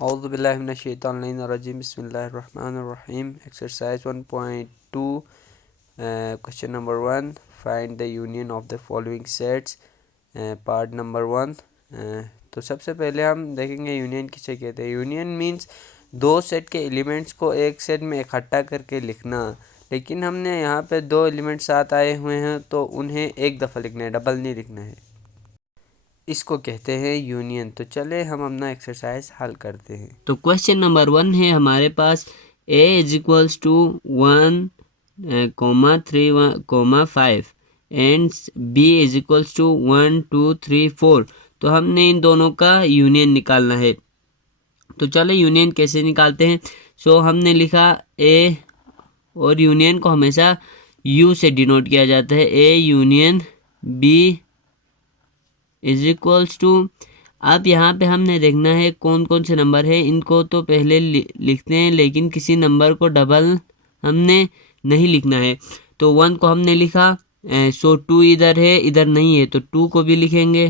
औज़ुबिल्लाहिमिनश्शैतानिर्रजीम बिस्मिल्लाहिर्रहमानिर्रहीम exercise 1.2 question number 1 find the union of the following sets part number 1। तो सबसे पहले हम देखेंगे यूनियन किसे कहते हैं। यूनियन मींस दो सेट के एलिमेंट्स को एक सेट में इकट्ठा करके लिखना, लेकिन हमने यहाँ पे दो एलिमेंट्स साथ आए हुए हैं तो उन्हें एक दफ़ा लिखना है, डबल नहीं लिखना है, इसको कहते हैं यूनियन। तो चले हम अपना एक्सरसाइज हल करते हैं। तो क्वेश्चन नंबर 1 है हमारे पास a is equals to 1, 3, 5 and b is equals to 1, 2, 3, 4। तो हमने इन दोनों का यूनियन निकालना है। तो चलो यूनियन कैसे निकालते हैं। सो हमने लिखा a, और यूनियन को हमेशा u से डिनोट किया जाता है। a union b is equals to, अब यहाँ पे हमने देखना है कौन कौन से नंबर है, इनको तो पहले लिखते हैं, लेकिन किसी नंबर को डबल हमने नहीं लिखना है। तो 1 को हमने लिखा, सो 2 इधर है, इधर नहीं है, तो 2 को भी लिखेंगे।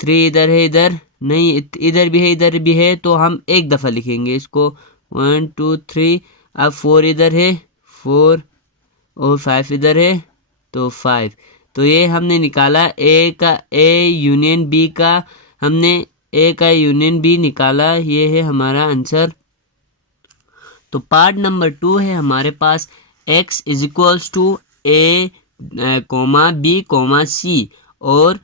3 इधर है, इधर नहीं, इधर भी है, इधर भी है, तो हम एक दफ़ा लिखेंगे इसको 1, 2, 3। अब 4 इधर है, 4, और 5 इधर है, तो 5। तो ये हमने निकाला ए यूनियन बी का, हमने ए का यूनियन बी निकाला, ये है हमारा आंसर। तो पार्ट नंबर 2 है हमारे पास x is equals to A comma B comma C, और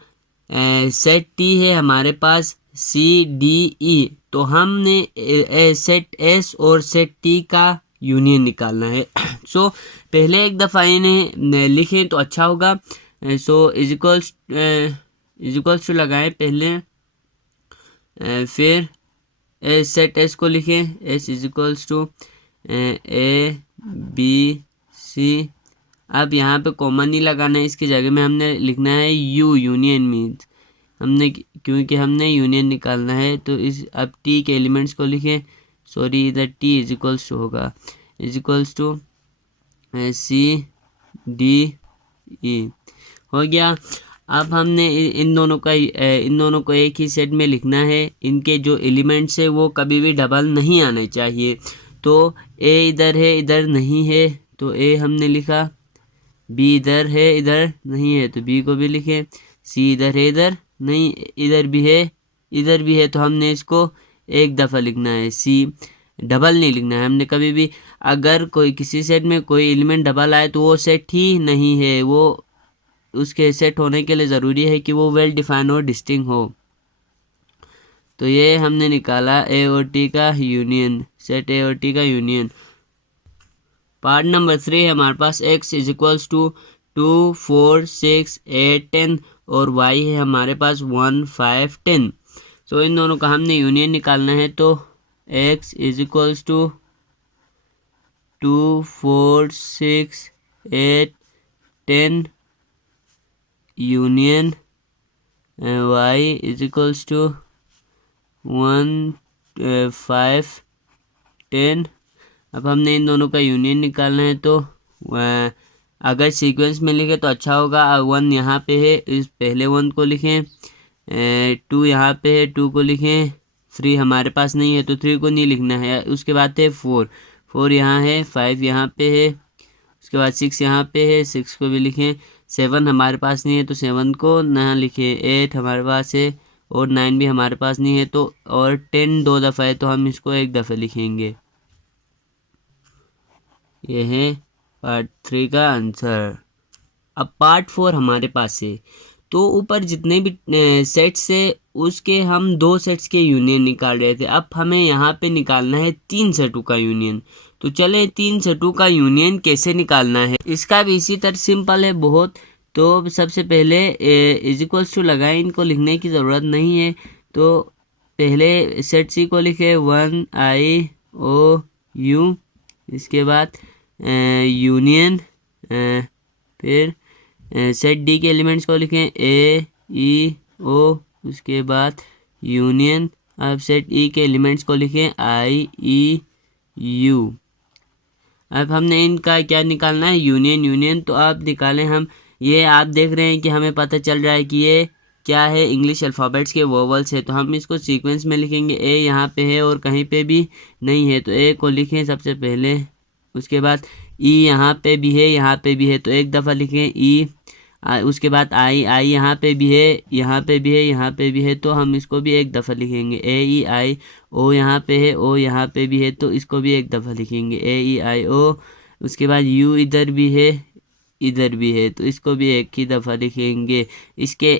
सेट टी है हमारे पास सी डी ई। तो हमने सेट एस और सेट टी का यूनियन निकालना है। सो पहले एक दफ़ा इन्हें लिखें तो अच्छा होगा। सो इज इक्वल्स टू लगाएं पहले, फिर सेट एस को लिखें, S is equals to A B C. अब यहाँ पे कॉमन नहीं लगाना है, इसकी जगह में हमने लिखना है यू, यूनियन मीन्स हमने, क्योंकि हमने यूनियन निकालना है। तो इस अब टी के एलिमेंट्स को लिखें, सॉरी इधर टी इज इक्वल्स टू होगा, is equals to C D E हो गया। अब हमने इन दोनों को एक ही सेट में लिखना है। इनके जो एलिमेंट्स है वो कभी भी डबल नहीं आने चाहिए। तो ए इधर है, इधर नहीं है, तो ए हमने लिखा। बी इधर है, इधर नहीं है, तो बी को भी लिखे। सी इधर है, इधर नहीं, इधर भी है, इधर भी है, तो हमने इसको एक दफ़ा लिखना है। सी डबल नहीं लिखना है हमने कभी भी। अगर कोई किसी सेट में कोई एलिमेंट डबल आए तो वो सेट ही नहीं है, वो उसके सेट होने के लिए ज़रूरी है कि वो वेल डिफाइन और डिस्टिंक्ट हो। तो ये हमने निकाला ए और टी का यूनियन, सेट ए और टी का यूनियन। पार्ट नंबर 3 है हमारे पास x इज इक्वल्स टू 2, 4, 6, 8, 10, और y है हमारे पास 1, 5, 10। सो इन दोनों का हमने यूनियन निकालना है। तो x is equals to 2, 4, 6, 8, 10 union y is equals to 1, 5, 10। अब हमने इन दोनों का यूनियन निकालना है। तो अगर सीक्वेंस में लिखे तो अच्छा होगा। 1 यहाँ पे है, इस पहले 1 को लिखें, 2 यहाँ पे है, 2 को लिखें, 3 हमारे पास नहीं है तो 3 को नहीं लिखना है। उसके बाद है 4 यहाँ है, 5 यहाँ पे है, उसके बाद 6 यहाँ पे है, 6 को भी लिखें। 7 हमारे पास नहीं है तो 7 को ना लिखें। 8 हमारे पास है और 9 भी हमारे पास नहीं है, तो और 10 दो दफ़ा है तो हम इसको एक दफ़ा लिखेंगे। ये है पार्ट 3 का आंसर। अब पार्ट 4 हमारे पास है। तो ऊपर जितने भी सेट्स है उसके हम 2 सेट्स के यूनियन निकाल रहे थे। अब हमें यहाँ पे निकालना है 3 सेटों का यूनियन। तो चले 3 सेटों का यूनियन कैसे निकालना है, इसका भी इसी तरह सिंपल है बहुत। तो सबसे पहले इज इक्वल्स टू लगाएं, इनको लिखने की ज़रूरत नहीं है। तो पहले सेट सी को लिखे 1 I O U, इसके बाद यूनियन, फिर सेट डी के एलिमेंट्स को लिखें ए ई ओ, उसके बाद यूनियन। अब सेट ई के एलिमेंट्स को लिखें आई ई यू। अब हमने इनका क्या निकालना है, यूनियन। तो आप निकालें हम, ये आप देख रहे हैं कि हमें पता चल रहा है कि ये क्या है, इंग्लिश अल्फ़ाबेट्स के वोवल्स है, तो हम इसको सीक्वेंस में लिखेंगे। ए यहाँ पे है और कहीं पे भी नहीं है, तो ए को लिखें सबसे पहले। उसके बाद ई यहाँ पे भी है, यहाँ पे भी है, तो एक दफ़ा लिखें ई। उसके बाद आई यहाँ पे भी है, यहाँ पे भी है, यहाँ पे भी है, तो हम इसको भी एक दफ़ा लिखेंगे ए ई आई। ओ यहाँ पे है, ओ यहाँ पे भी है, तो इसको भी एक दफ़ा लिखेंगे ए ई आई ओ। उसके बाद यू इधर भी है, इधर भी है, तो इसको भी एक ही दफ़ा लिखेंगे।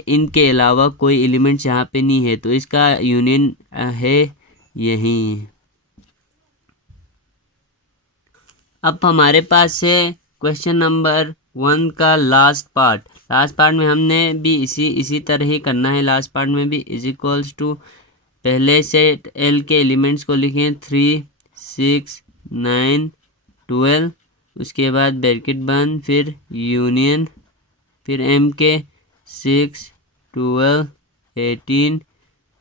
इनके अलावा कोई एलिमेंट्स यहाँ पे नहीं है, तो इसका यूनियन है यहीं। अब हमारे पास है क्वेश्चन नंबर 1 का लास्ट पार्ट। लास्ट पार्ट में हमने भी इसी तरह ही करना है। लास्ट पार्ट में भी इज इक्वल्स टू, पहले सेट एल के एलिमेंट्स को लिखें 3, 6, 9, 12। उसके बाद ब्रैकेट बंद, फिर यूनियन, फिर एम के 6, 12, 18,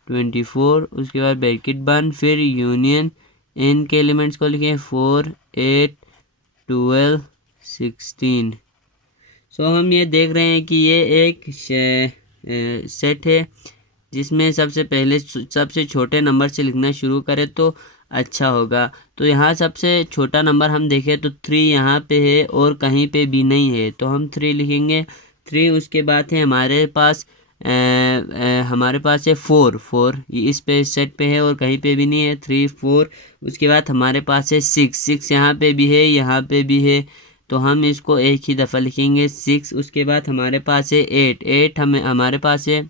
24। उसके बाद ब्रैकेट बंद, फिर यूनियन, एन के एलिमेंट्स को लिखें 4, 8, 12, 16। सो हम ये देख रहे हैं कि ये एक सेट है जिसमें सबसे पहले सबसे छोटे नंबर से लिखना शुरू करें तो अच्छा होगा। तो यहाँ सबसे छोटा नंबर हम देखें तो 3 यहाँ पे है और कहीं पे भी नहीं है, तो हम 3 लिखेंगे 3। उसके बाद है हमारे पास है 4 इस पे सेट पे है और कहीं पे भी नहीं है, 3, 4। उसके बाद हमारे पास है 6 यहाँ पे भी है, यहाँ पे भी है, तो हम इसको एक ही दफ़ा लिखेंगे 6। उसके बाद हमारे पास है 8 हमारे पास है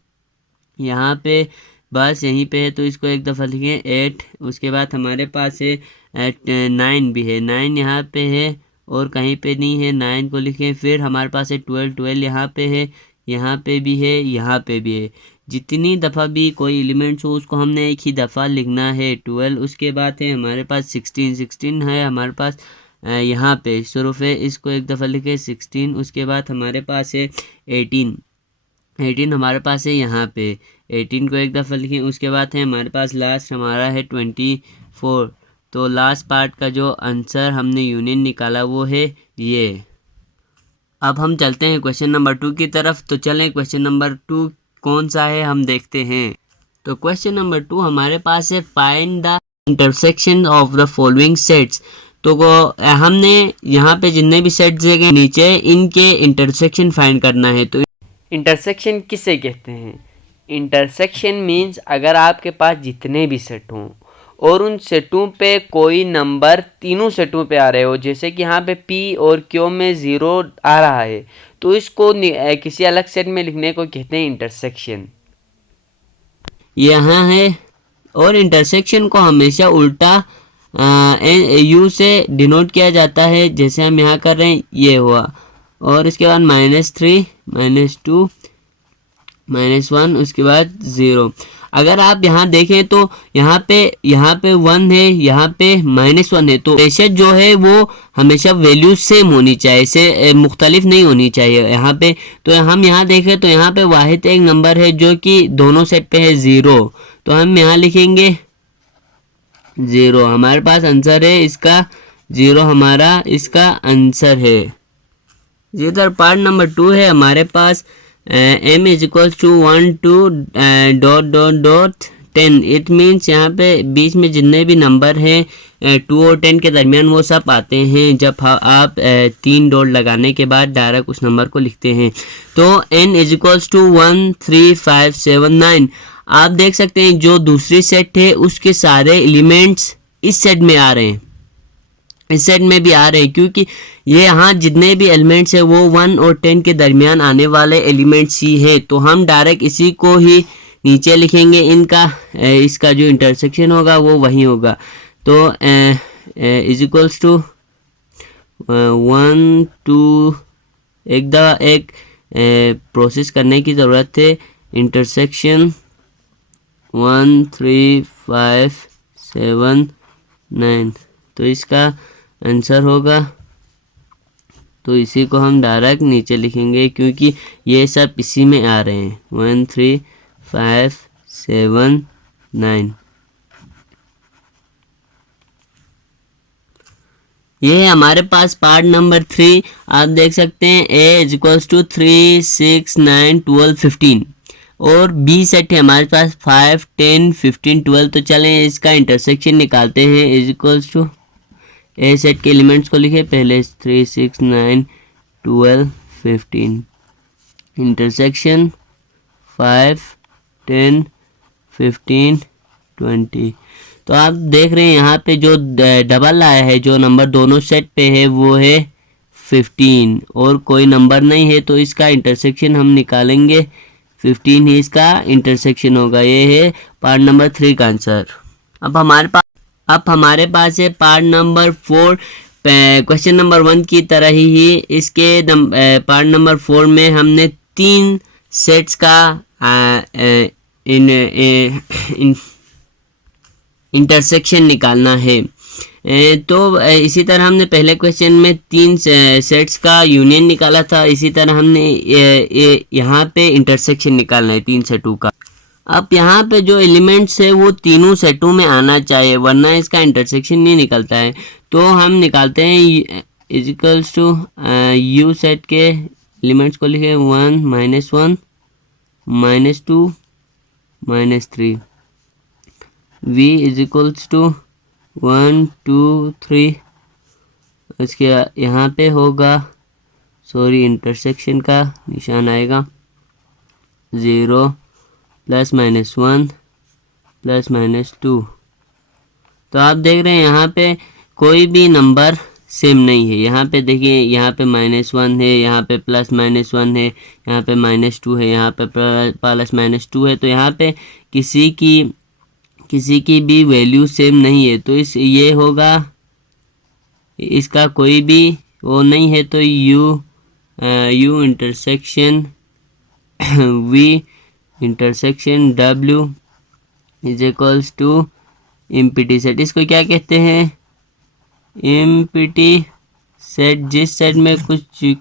यहाँ पे, बस यहीं पे है, तो इसको एक दफ़ा लिखें 8। उसके बाद हमारे पास है 9 भी है, 9 यहाँ पे है और कहीं पे नहीं है, 9 को लिखें। फिर हमारे पास है 12 यहाँ पे है, यहाँ पे भी है, यहाँ पे भी है। जितनी दफ़ा भी कोई एलिमेंट्स हो उसको हमने एक ही दफ़ा लिखना है 12। उसके बाद है हमारे पास 16 है हमारे पास यहाँ पे सिर्फ है, इसको एक दफ़ा लिखे 16। उसके बाद हमारे पास है 18 हमारे पास है यहाँ पे, 18 को एक दफ़ा लिखें। उसके बाद है हमारे पास लास्ट हमारा है 24। तो लास्ट पार्ट का जो आंसर हमने यूनियन निकाला वो है ये। अब हम चलते हैं क्वेश्चन नंबर 2 की तरफ। तो चलें, क्वेश्चन नंबर 2 कौन सा है हम देखते हैं। तो क्वेश्चन नंबर 2 हमारे पास है find the intersection of the following sets. तो हमने यहाँ पे जितने भी सेट्स देखे नीचे इनके इंटरसेक्शन फाइंड करना है। तो इंटरसेक्शन किसे कहते हैं? इंटरसेक्शन मीन्स अगर आपके पास जितने भी सेट हों और उन सेटों पे कोई नंबर तीनों सेटों पे आ रहे हो, जैसे कि यहाँ पे P और Q में 0 आ रहा है, तो इसको किसी अलग सेट में लिखने को कहते हैं इंटरसेक्शन। यहाँ है, और इंटरसेक्शन को हमेशा उल्टा यू से डिनोट किया जाता है, जैसे हम यहाँ कर रहे हैं, ये हुआ। और इसके बाद -3, -2, -1, उसके बाद 0। अगर आप यहाँ देखें तो यहाँ पे 1 है, यहाँ पे -1 है, तो बेशक जो है वो हमेशा वैल्यू सेम होनी चाहिए, इसे मुख्तलिफ नहीं होनी चाहिए यहाँ पे। तो हम यहाँ देखें तो यहाँ पे वाहिद एक नंबर है जो कि दोनों सेट पे है 0, तो हम यहाँ लिखेंगे 0। हमारे पास आंसर है इसका 0, हमारा इसका आंसर है। इधर पार्ट नंबर 2 है हमारे पास m is equals to 1 to ... 10। It means यहाँ पे बीच में जितने भी नंबर हैं 2 और 10 के दरमियान वो सब आते हैं जब आप 3 डॉट लगाने के बाद डायरेक्ट उस नंबर को लिखते हैं। तो n इज इक्वल्स टू 1, 3, 5, 7, 9। आप देख सकते हैं जो दूसरी सेट है उसके सारे एलिमेंट्स इस सेट में आ रहे हैं, इस सेट में भी आ रहे हैं, क्योंकि ये यहाँ जितने भी एलिमेंट्स है वो 1 और 10 के दरमियान आने वाले एलिमेंट्स ही है। तो हम डायरेक्ट इसी को ही नीचे लिखेंगे, इसका जो इंटरसेक्शन होगा वो वही होगा। तो इज इक्वल्स टू 1, 2, एक प्रोसेस करने की ज़रूरत है। इंटरसेक्शन 1, 3, 5, 7, 9, तो इसका आंसर होगा, तो इसी को हम डायरेक्ट नीचे लिखेंगे क्योंकि ये सब इसी में आ रहे हैं। 1, 3, 5, 7, 9। ये है हमारे पास पार्ट नंबर 3। आप देख सकते हैं a इज इक्वल्स टू 3, 6, 9, 12, 15। और बी सेट है हमारे पास 5, 10, 15, 12। तो चलें इसका इंटरसेक्शन निकालते हैं। Is equals to A set के एलिमेंट्स को लिखे पहले 3, 6, 9, 12, 15 इंटरसेक्शन 5, 10, 15, 20। तो आप देख रहे हैं यहाँ पे जो डबल आया है, जो नंबर दोनों सेट पे है वो है 15 और कोई नंबर नहीं है, तो इसका इंटरसेक्शन हम निकालेंगे। 15 ही इसका इंटरसेक्शन होगा। ये है पार्ट नंबर 3 का आंसर। अब हमारे पास है पार्ट नंबर 4। क्वेश्चन नंबर 1 की तरह ही इसके पार्ट नंबर 4 में हमने 3 सेट्स का इंटरसेक्शन निकालना है। तो इसी तरह हमने पहले क्वेश्चन में 3 सेट्स का यूनियन निकाला था, इसी तरह हमने यहाँ पे इंटरसेक्शन निकालना है 3 सेटों का। अब यहाँ पे जो एलिमेंट्स है वो तीनों सेटों में आना चाहिए, वरना इसका इंटरसेक्शन नहीं निकलता है। तो हम निकालते हैं इजिकल्स टू यू सेट के एलिमेंट्स को लिखे 1, -1, -2, -3। v is equals to 1, 2, 3। इसके यहाँ पे होगा इंटरसेक्शन का निशान आएगा 0, +-1, +-2। तो आप देख रहे हैं यहाँ पे कोई भी नंबर सेम नहीं है। यहाँ पे देखिए, यहाँ पे -1 है, यहाँ पे +-1 है, यहाँ पे -2 है, यहाँ पे +-2 है। तो यहाँ पे किसी की भी वैल्यू सेम नहीं है। तो ये होगा, इसका कोई भी वो नहीं है। तो u intersection v intersection w is equals to empty set. इसको क्या कहते हैं? Empty set. जिस सेट में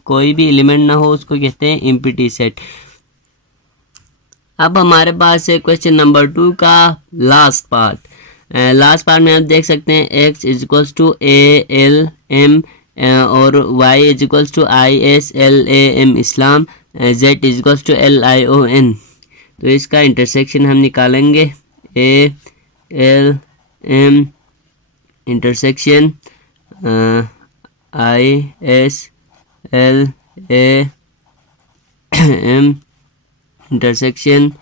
कोई भी एलिमेंट ना हो उसको कहते हैं एम्प्टी सेट। अब हमारे पास है क्वेश्चन नंबर 2 का लास्ट पार्ट। लास्ट पार्ट में आप देख सकते हैं x is equals to ALM और y is equals to ISLAM Islam, z is equals to LION। तो इसका इंटरसेक्शन हम निकालेंगे। ALM intersection ISLAM intersection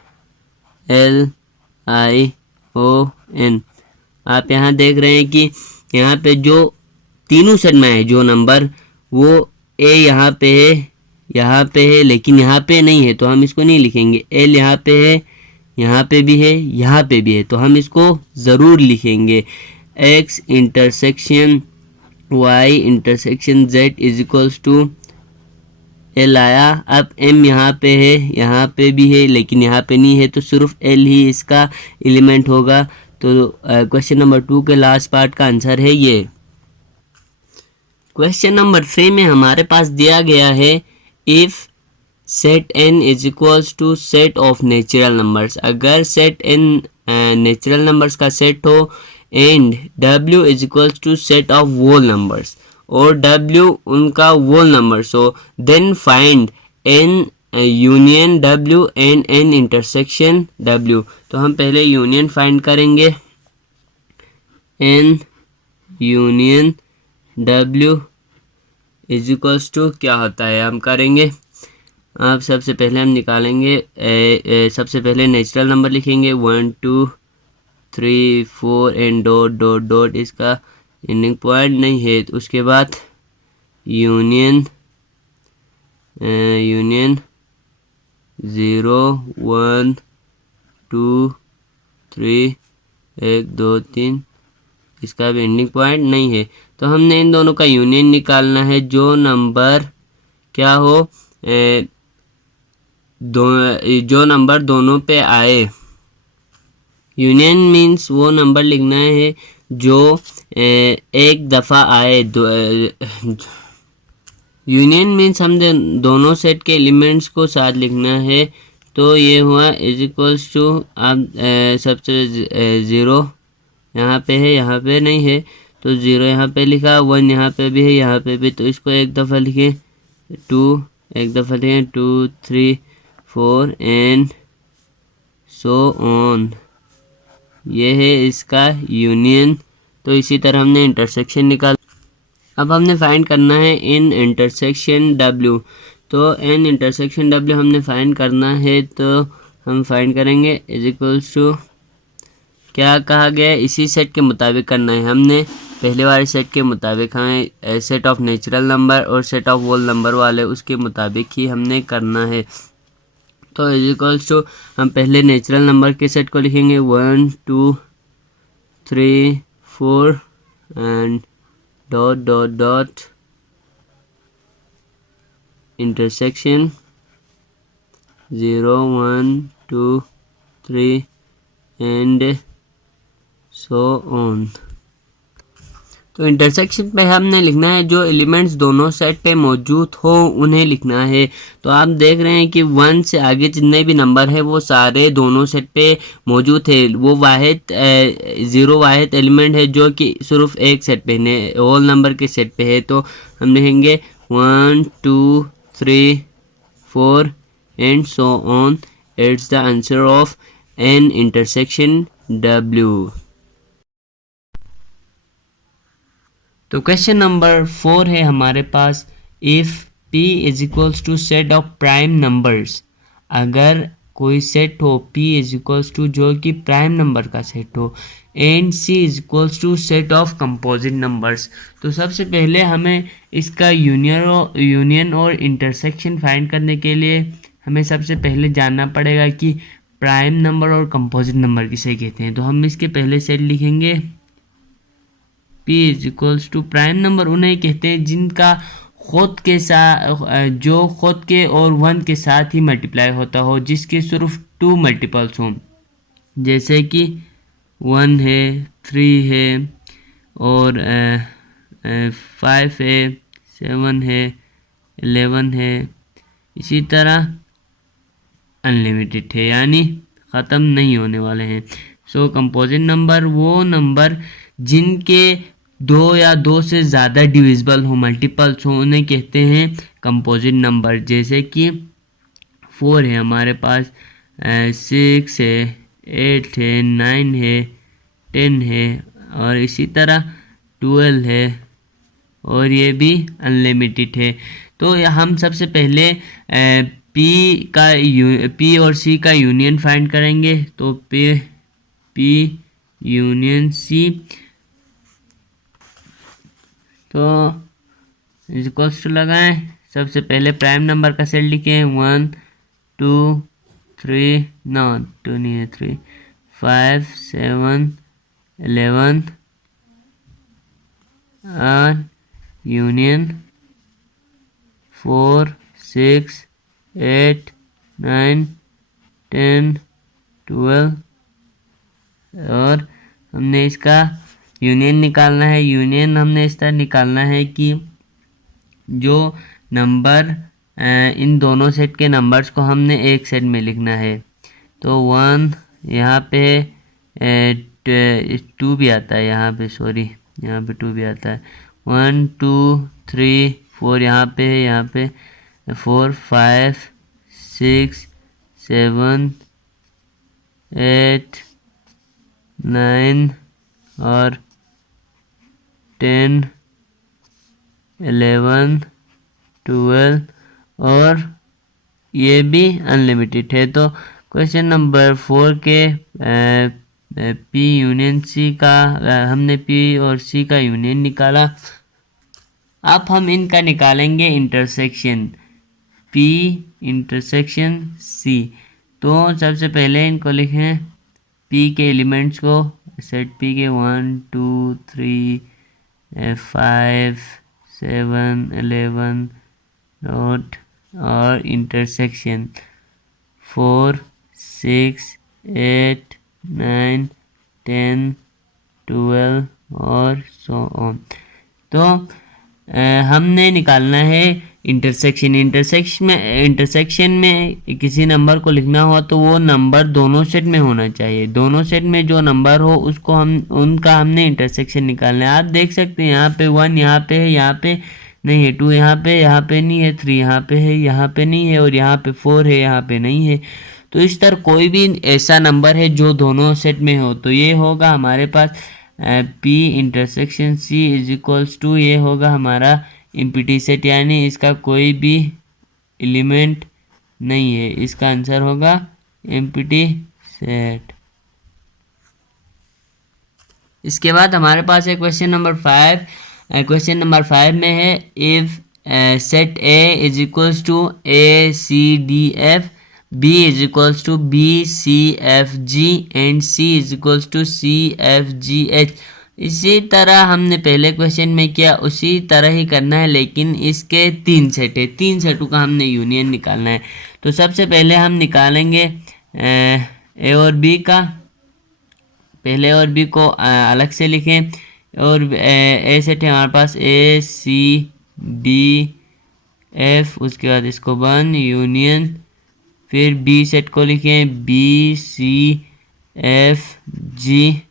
LION। आप यहाँ देख रहे हैं कि यहाँ पे जो तीनों सेट में है जो नंबर, वो A यहाँ पे है, लेकिन यहाँ पे नहीं है, तो हम इसको नहीं लिखेंगे। L यहाँ पे है, यहाँ पे भी है, यहाँ पे भी है, तो हम इसको ज़रूर लिखेंगे। X intersection Y intersection Z is equals to L आया। अब M यहाँ पे है, यहाँ पे भी है, लेकिन यहाँ पे नहीं है, तो सिर्फ L ही इसका एलिमेंट होगा। तो क्वेश्चन नंबर 2 के लास्ट पार्ट का आंसर है ये। क्वेश्चन नंबर 3 में हमारे पास दिया गया है if set n is equals to set of natural numbers. अगर सेट n नेचुरल नंबर्स का सेट हो and w is equals to set of whole numbers, और w उनका होल नंबर्स हो, then find n union w and n intersection w। तो हम पहले union find करेंगे। n union w is equals to क्या होता है हम करेंगे। अब सबसे पहले हम निकालेंगे, सबसे पहले नेचुरल नंबर लिखेंगे 1, 2, 3, 4 एंड डॉट डॉट डॉट, इसका एंडिंग पॉइंट नहीं है। तो उसके बाद यूनियन 0, 1, 2, 3, 1, 2, 3, इसका भी एंडिंग पॉइंट नहीं है। तो हमने इन दोनों का यूनियन निकालना है। जो नंबर क्या हो, जो नंबर दोनों पे आए। यूनियन मीन्स वो नंबर लिखना है जो एक दफ़ा आए। यूनियन मीन्स हम दोनों सेट के एलिमेंट्स को साथ लिखना है। तो ये हुआ इज इक्वल्स टू, अब सबसे 0 यहाँ पे है, यहाँ पे नहीं है, तो 0 यहाँ पे लिखा, 1 यहाँ पे भी है, यहाँ पे भी। तो इसको एक दफ़ा लिखें, 2 एक दफ़ा लिखें, 2, 3, 4 एंड सो ऑन, ये है इसका यूनियन। तो इसी तरह हमने इंटरसेक्शन निकाल। अब हमने फाइंड करना है इन इंटरसेक्शन W। तो एन इंटरसेक्शन W हमने फाइंड करना है, तो हम फाइंड करेंगे इज इक्वल्स टू, क्या कहा गया है, इसी सेट के मुताबिक करना है हमने, पहले वाले सेट के मुताबिक हमें सेट ऑफ नेचुरल नंबर और सेट ऑफ होल नंबर वाले उसके मुताबिक ही हमने करना है। तो इज इक्वल्स टू, हम पहले नेचुरल नंबर के सेट को लिखेंगे 1 2 3 4 and dot dot dot intersection 0 1 2 3 and so on. तो इंटरसेक्शन पे हमने लिखना है जो एलिमेंट्स दोनों सेट पे मौजूद हो उन्हें लिखना है। तो आप देख रहे हैं कि 1 से आगे जितने भी नंबर है वो सारे दोनों सेट पे मौजूद है। वो वाहिद 0 वाहिद एलिमेंट है जो कि सिर्फ एक सेट पे होल नंबर के सेट पे है। तो हम लिखेंगे 1 2 3 4 and so on. It's the answer of N intersection W। तो क्वेश्चन नंबर 4 है हमारे पास, if P is equals to set of prime numbers. अगर कोई सेट हो P इज इक्वल्स टू जो कि प्राइम नंबर का सेट हो, and C is equals to set of composite numbers. तो सबसे पहले हमें इसका यूनियन और इंटरसेक्शन फाइंड करने के लिए हमें सबसे पहले जानना पड़ेगा कि प्राइम नंबर और कंपोजिट नंबर किसे कहते हैं। तो हम इसके पहले सेट लिखेंगे, P is equals to prime number उन्हें कहते हैं जिनका खुद के साथ, जो खुद के और 1 के साथ ही मल्टीप्लाई होता हो, जिसके सिर्फ 2 मल्टीपल्स हों, जैसे कि 1 है, 3 है और 5 है, 7 है, 11 है। इसी तरह अनलिमिटेड है, यानी ख़त्म नहीं होने वाले हैं। सो कंपोजिट नंबर वो नंबर जिनके 2 या 2 से ज़्यादा डिविजिबल हो, मल्टीपल्स हो, उन्हें कहते हैं कंपोजिट नंबर। जैसे कि 4 है हमारे पास, 6 है, 8 है, 9 है, 10 है और इसी तरह 12 है और ये भी अनलिमिटेड है। तो हम सबसे पहले P और C का यूनियन फाइंड करेंगे। तो P यूनियन C, तो इक्वल्स टू लगाएं। सबसे पहले प्राइम नंबर का सेट लिखें, 1 2 3 2 नहीं है 3 5 7 11 और यूनियन 4 6 8 9 10 12 और हमने इसका यूनियन निकालना है। यूनियन हमने इस तरह निकालना है कि जो नंबर इन दोनों सेट के नंबर्स को हमने एक सेट में लिखना है। तो 1 यहाँ पे 2 भी आता है, यहाँ पे सॉरी यहाँ पे 2 भी आता है। 1 2 3 4 यहाँ पे है, यहाँ पे 4 5 6 7 8 9 और 10 11 12 और ये भी अनलिमिटेड है। तो क्वेश्चन नंबर 4 के P यूनियन C का हमने P और C का यूनियन निकाला। अब हम इनका निकालेंगे इंटरसेक्शन, P इंटरसेक्शन C। तो सबसे पहले इनको लिखें, P के एलिमेंट्स को सेट P के 1 2 3 5 7 11 और इंटरसेक्शन 4 6 8 9 10 12 और सो ऑन। तो हमने निकालना है इंटरसेक्शन। इंटरसेक्शन में किसी नंबर को लिखना हो तो वो नंबर दोनों सेट में होना चाहिए। दोनों सेट में जो नंबर हो उसको उनका हमने इंटरसेक्शन निकालना है। आप देख सकते हैं यहाँ पे 1 यहाँ पे है, यहाँ पे नहीं है, 2 यहाँ पे नहीं है, 3 यहाँ पे है, यहाँ पे नहीं है और यहाँ पे 4 है, यहाँ पे नहीं है। तो इस तरह कोई भी ऐसा नंबर है जो दोनों सेट में हो, तो ये होगा हमारे पास P intersection C is equals to, ये होगा हमारा एम्प्टी सेट, यानी इसका कोई भी एलिमेंट नहीं है, इसका आंसर होगा एम्प्टी सेट। इसके बाद हमारे पास है क्वेश्चन नंबर 5। क्वेश्चन नंबर 5 में है if set A is equals to A C D F, B is equals to B C F G and C is equals to C F G H. इसी तरह हमने पहले question में किया उसी तरह ही करना है, लेकिन इसके 3 सेट है, 3 सेटों का हमने यूनियन निकालना है। तो सबसे पहले हम निकालेंगे ए और बी का। पहले और बी को अलग से लिखें, और ए सेट है हमारे पास ए सी डी एफ, उसके बाद इसको 1 यूनियन, फिर बी सेट को लिखें बी सी एफ जी,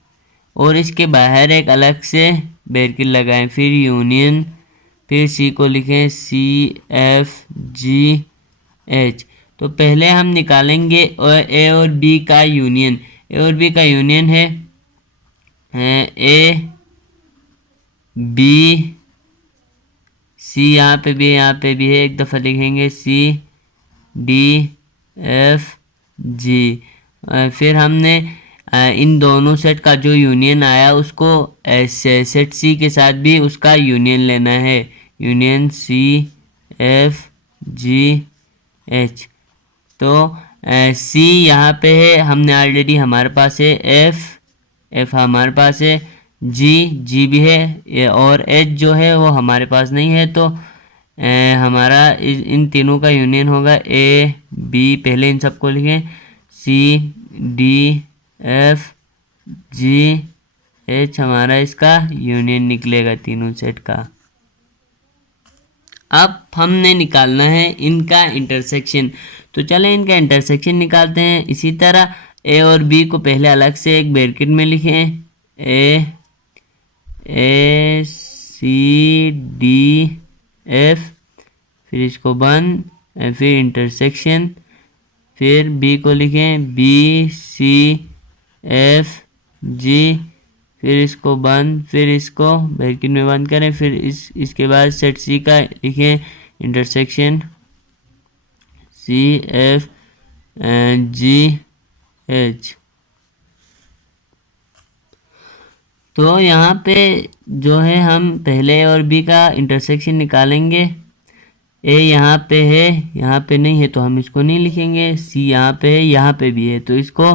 और इसके बाहर एक अलग से ब्रैकेट लगाएं, फिर यूनियन, फिर सी को लिखें सी एफ जी एच। तो पहले हम निकालेंगे ए और बी का यूनियन। ए और बी का यूनियन है ए बी सी, यहाँ पे भी है, एक दफ़ा लिखेंगे सी डी एफ जी। फिर हमने इन दोनों सेट का जो यूनियन आया उसको सेट सी के साथ भी उसका यूनियन लेना है, union C F G H. तो सी यहाँ पे है, हमने ऑलरेडी हमारे पास है, एफ हमारे पास है, जी भी है, और एच जो है वो हमारे पास नहीं है। तो हमारा इन तीनों का यूनियन होगा ए बी, पहले इन सबको लिखें C D F G H, हमारा इसका यूनियन निकलेगा तीनों सेट का। अब हमने निकालना है इनका इंटरसेक्शन, तो चलें इनका इंटरसेक्शन निकालते हैं। इसी तरह ए और बी को पहले अलग से एक ब्रैकेट में लिखें, ए सी डी एफ, फिर इसको 1, फिर इंटरसेक्शन, फिर बी को लिखें बी सी एफ जी, फिर इसको 1, फिर इसको ब्रैकेट में बंद करें, फिर इसके बाद सेट सी का लिखें intersection C F G H. तो यहाँ पे जो है हम पहले और बी का इंटरसेक्शन निकालेंगे। ए यहाँ पे है, यहाँ पे नहीं है तो हम इसको नहीं लिखेंगे, सी यहाँ पे है, यहाँ पे भी है तो इसको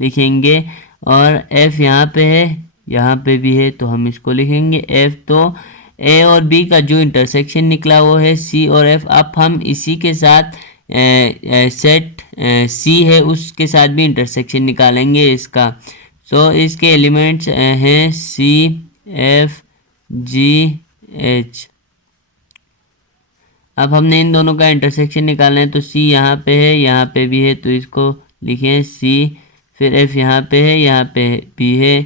लिखेंगे, और एफ यहाँ पे है, यहाँ पे भी है तो हम इसको लिखेंगे एफ। तो ए और बी का जो इंटरसेक्शन निकला वो है सी और एफ। अब हम इसी के साथ सेट सी है उसके साथ भी इंटरसेक्शन निकालेंगे इसका। सो इसके एलिमेंट्स हैं सी एफ जी एच। अब हमने इन दोनों का इंटरसेक्शन निकालना है, तो सी यहाँ पे है, यहाँ पे भी है तो इसको लिखें सी, फिर एफ यहाँ पे है, यहाँ पे भी है,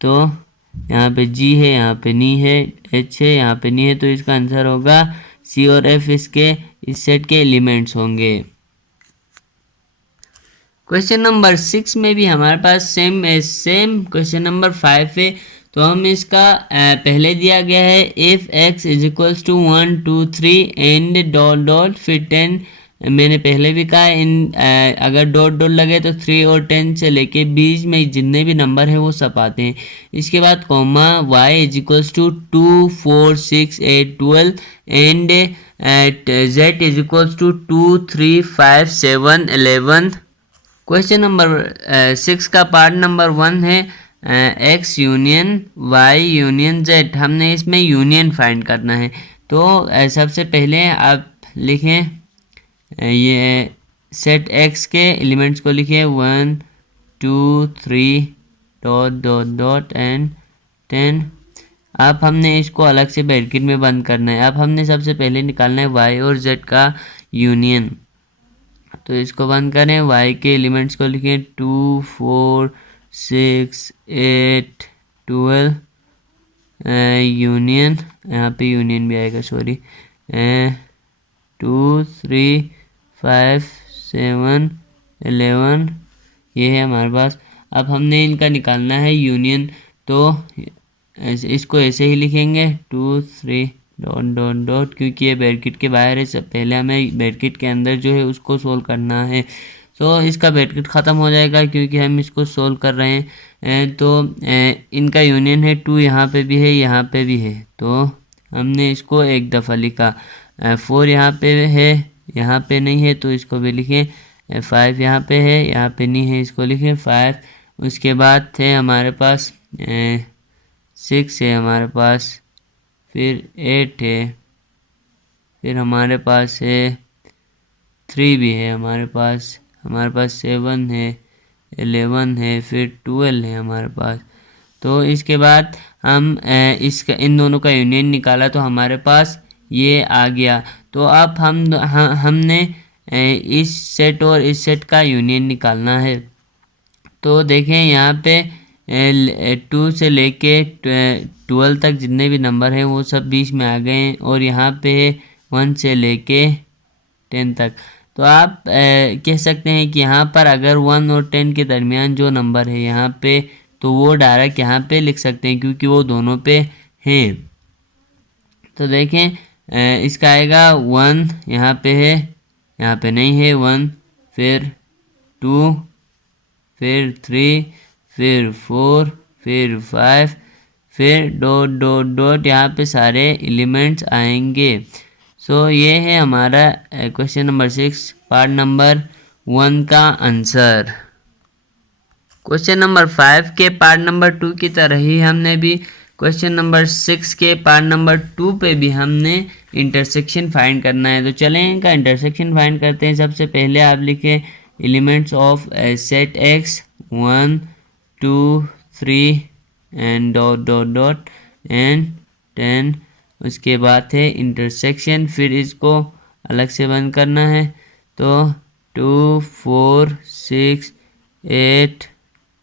तो यहाँ पे जी है, यहाँ पे नी है, एच है, यहाँ पे नी है, तो इसका आंसर होगा सी और एफ इसके इस सेट के एलिमेंट्स होंगे। क्वेश्चन नंबर 6 में भी हमारे पास सेम क्वेश्चन नंबर 5 है। तो हम इसका पहले दिया गया है if x is equals to 1 2 3 and dot dot फिर 10। मैंने पहले भी कहा इन अगर डॉट डॉट लगे तो 3 और 10 से लेके बीच में जितने भी नंबर है वो सब आते हैं। इसके बाद comma y is equals to 2 4 6 8 12 and z is equals to 2 3 5 7 11। Question number 6 का पार्ट नंबर 1 है x union y union z। हमने इसमें यूनियन फाइंड करना है। तो सबसे पहले आप लिखें ये सेट x के एलिमेंट्स को लिखें 1 2 3 डॉट डॉट डॉट एंड 10। अब हमने इसको अलग से ब्रैकेट में बंद करना है। अब हमने सबसे पहले निकालना है y और z का यूनियन। तो इसको बंद करें, y के एलिमेंट्स को लिखें 2 4 6 8 12 यूनियन, यहाँ पे यूनियन भी आएगा सॉरी, 2 3 5 7 11, ये है हमारे पास। अब हमने इनका निकालना है यूनियन, तो इसको ऐसे ही लिखेंगे 2 3 डॉट डॉट डॉट, क्योंकि ये ब्रैकेट के बाहर है। सब पहले हमें ब्रैकेट के अंदर जो है उसको सोल्व करना है। तो इसका ब्रैकेट ख़त्म हो जाएगा क्योंकि हम इसको सोल्व कर रहे हैं। तो इनका यूनियन है 2, यहाँ पे भी है, यहाँ पे भी है, तो हमने इसको एक दफ़ा लिखा। 4 यहाँ पे है, यहाँ पे नहीं है, तो इसको भी लिखें। 5 यहाँ पे है, यहाँ पे नहीं है, इसको लिखें 5। उसके बाद है हमारे पास 6 है हमारे पास, फिर 8 है, फिर हमारे पास है 3 भी है हमारे पास 7 है, 11 है, फिर 12 है हमारे पास। तो इसके बाद हम इसका इन दोनों का यूनियन निकाला तो हमारे पास ये आ गया। तो अब हमने इस सेट और इस सेट का यूनियन निकालना है। तो देखें यहाँ पे 2 से लेके 12 तक जितने भी नंबर हैं वो सब बीच में आ गए हैं, और यहाँ पे 1 से लेके 10 तक। तो आप कह सकते हैं कि यहाँ पर अगर 1 और 10 के दरमियान जो नंबर है यहाँ पे, तो वो डायरेक्ट यहाँ पे लिख सकते हैं क्योंकि वो दोनों पे हैं। तो देखें इसका आएगा 1 यहाँ पे है, यहाँ पे नहीं है 1, फिर 2, फिर 3, फिर 4, फिर 5, फिर डॉट डॉट डॉट, यहाँ पे सारे एलिमेंट्स आएंगे। सो ये है हमारा क्वेश्चन नंबर 6 पार्ट नंबर 1 का आंसर। क्वेश्चन नंबर 5 के पार्ट नंबर 2 की तरह ही हमने भी क्वेश्चन नंबर 6 के पार्ट नंबर 2 पे भी हमने इंटरसेक्शन फाइंड करना है। तो चलें इनका इंटरसेक्शन फाइंड करते हैं। सबसे पहले आप लिखें elements of set x 1 2 3 and dot dot dot and 10। उसके बाद है इंटरसेक्शन, फिर इसको अलग से बंद करना है। तो 2 4 6 8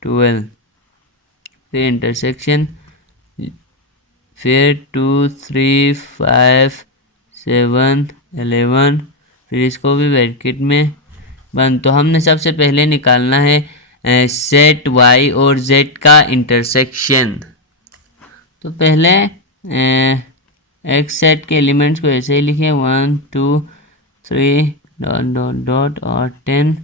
12, फिर इंटरसेक्शन, फिर 2 3 5 7 11, फिर इसको भी ब्रैकेट में बंद। तो हमने सबसे पहले निकालना है सेट y और z का इंटरसेक्शन। तो पहले x सेट के एलिमेंट्स को ऐसे ही लिखें 1 2 3 डॉट डॉट डॉट और 10।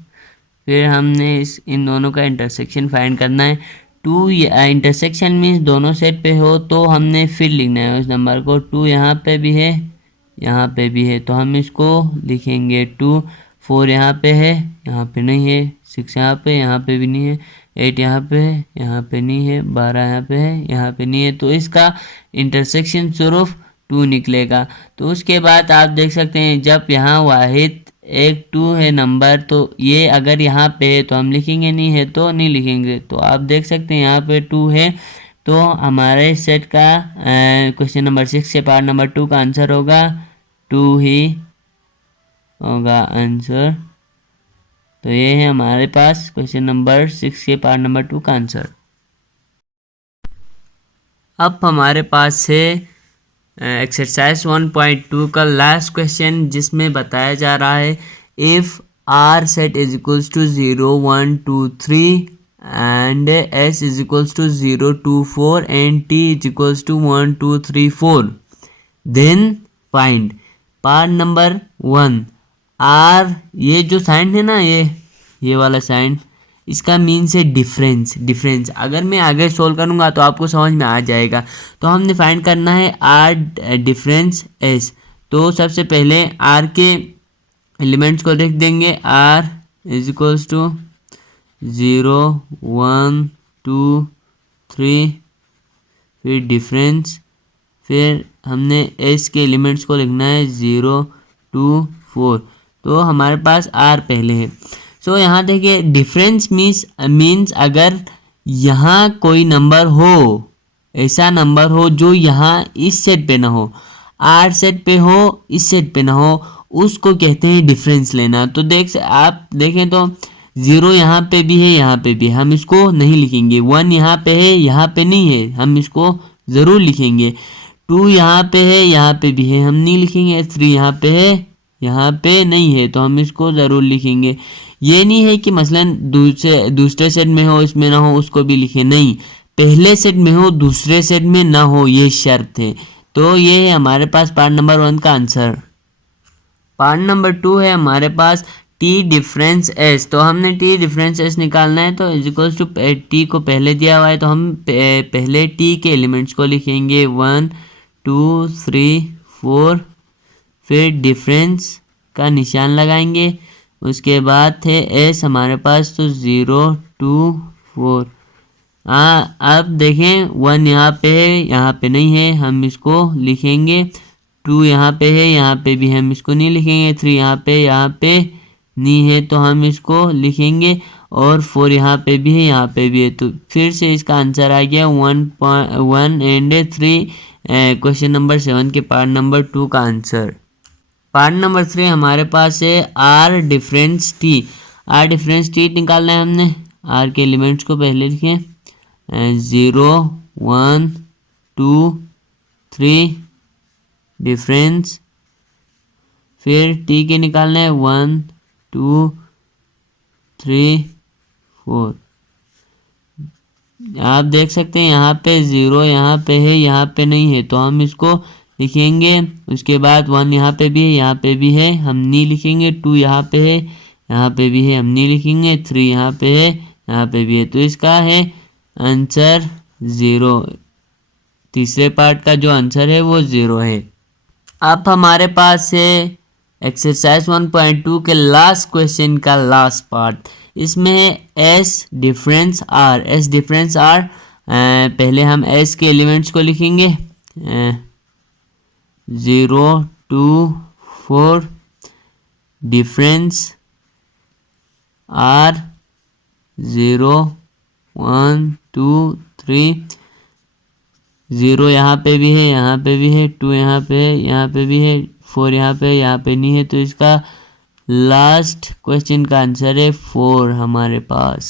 फिर हमने इन दोनों का इंटरसेक्शन फाइंड करना है। 2 इंटरसेक्शन मीन्स दोनों सेट पे हो तो हमने फिर लिखना है उस नंबर को। 2 यहाँ पे भी है, यहाँ पे भी है, तो हम इसको लिखेंगे 2। 4 यहाँ पे है, यहाँ पे नहीं है। 6 यहाँ पे भी नहीं है। 8 यहाँ पे है, यहाँ पे नहीं है। 12 यहाँ पे है, यहाँ पे नहीं है। तो इसका इंटरसेक्शन सिर्फ 2 निकलेगा। तो उसके बाद आप देख सकते हैं जब यहाँ वाहिद एक 2 है नंबर, तो ये अगर यहाँ पे है तो हम लिखेंगे, नहीं है तो नहीं लिखेंगे। तो आप देख सकते हैं यहाँ पे 2 है, तो हमारे सेट का क्वेश्चन नंबर 6 से पार्ट नंबर 2 का आंसर होगा 2 ही होगा आंसर। तो ये है हमारे पास क्वेश्चन नंबर 6 के पार्ट नंबर 2 का आंसर। अब हमारे पास है एक्सरसाइज 1.2 का लास्ट क्वेश्चन, जिसमें बताया जा रहा है if R set is equals to 0 1 2 3 and S is equals to 0 2 4 and T is equals to 1 2 3 4, then find part number 1 R. ये जो साइन है ना, ये वाला साइन, इसका मीन्स है डिफरेंस। अगर मैं आगे सोल्व करूंगा तो आपको समझ में आ जाएगा। तो हमने फाइंड करना है आर डिफरेंस एस। तो सबसे पहले आर के एलिमेंट्स को लिख देंगे। आर इज इक्वल्स टू 0 1 2 3, फिर डिफरेंस, फिर हमने एस के एलिमेंट्स को लिखना है 0 2 4। तो हमारे पास आर पहले है। सो यहाँ देखिए डिफरेंस मीन्स अगर यहाँ कोई नंबर हो, ऐसा नंबर हो जो यहाँ इस सेट पे ना हो, आर सेट पे हो, इस सेट पे ना हो, उसको कहते हैं डिफरेंस लेना। तो आप देखें तो 0 यहाँ पे भी है, यहाँ पे भी है, हम इसको नहीं लिखेंगे। 1 यहाँ पे है, यहाँ पे नहीं है, हम इसको ज़रूर लिखेंगे। 2 यहाँ पे है, यहाँ पे भी है, हम नहीं लिखेंगे। 3 यहाँ पे है, यहाँ पे नहीं है तो हम इसको ज़रूर लिखेंगे। ये नहीं है कि मसलन दूसरे सेट में हो इसमें ना हो उसको भी लिखें, नहीं, पहले सेट में हो दूसरे सेट में ना हो ये शर्त है। तो ये है हमारे पास पार्ट नंबर 1 का आंसर। पार्ट नंबर 2 है हमारे पास टी डिफरेंस एस। तो हमने टी डिफरेंस एस निकालना है तो इजिकल्स टू टी को पहले दिया हुआ है तो हम पहले टी के एलिमेंट्स को लिखेंगे 1 2 3 4, फिर डिफरेंस का निशान लगाएंगे, उसके बाद थे एस हमारे पास तो 0 2 4। अब देखें 1 यहाँ पे है यहाँ पे नहीं है, हम इसको लिखेंगे। 2 यहाँ पे है यहाँ पे भी हम इसको नहीं लिखेंगे। 3 यहाँ पे नहीं है तो हम इसको लिखेंगे, और 4 यहाँ पे भी है तो फिर से इसका आंसर आ गया 1 एंड 3, क्वेश्चन नंबर 7 के पार्ट नंबर 2 का आंसर। पार्ट नंबर 3 हमारे पास है R difference T. R difference T निकालना है हमने। आर के एलिमेंट्स को पहले लिखें 0 1 2 3 डिफरेंस, फिर टी के निकालना है 1 2 3 4। आप देख सकते हैं यहाँ पे 0 यहाँ पे है यहाँ पे नहीं है तो हम इसको लिखेंगे। उसके बाद 1 यहाँ पे भी है हम नहीं लिखेंगे। 2 यहाँ पे है यहाँ पे भी है हम नहीं लिखेंगे। 3 यहाँ पे है यहाँ पे भी है तो इसका है आंसर 0। तीसरे पार्ट का जो आंसर है वो 0 है। अब हमारे पास है एक्सरसाइज 1.2 के लास्ट क्वेश्चन का लास्ट पार्ट। इसमें है S difference R. S difference R, पहले हम एस के एलिमेंट्स को लिखेंगे 0 2 4, डिफरेंस आर 0 1 2 3, 0 यहाँ पे भी है 2 यहाँ पे भी है 4 यहाँ पे नहीं है तो इसका लास्ट क्वेश्चन का आंसर है 4 हमारे पास।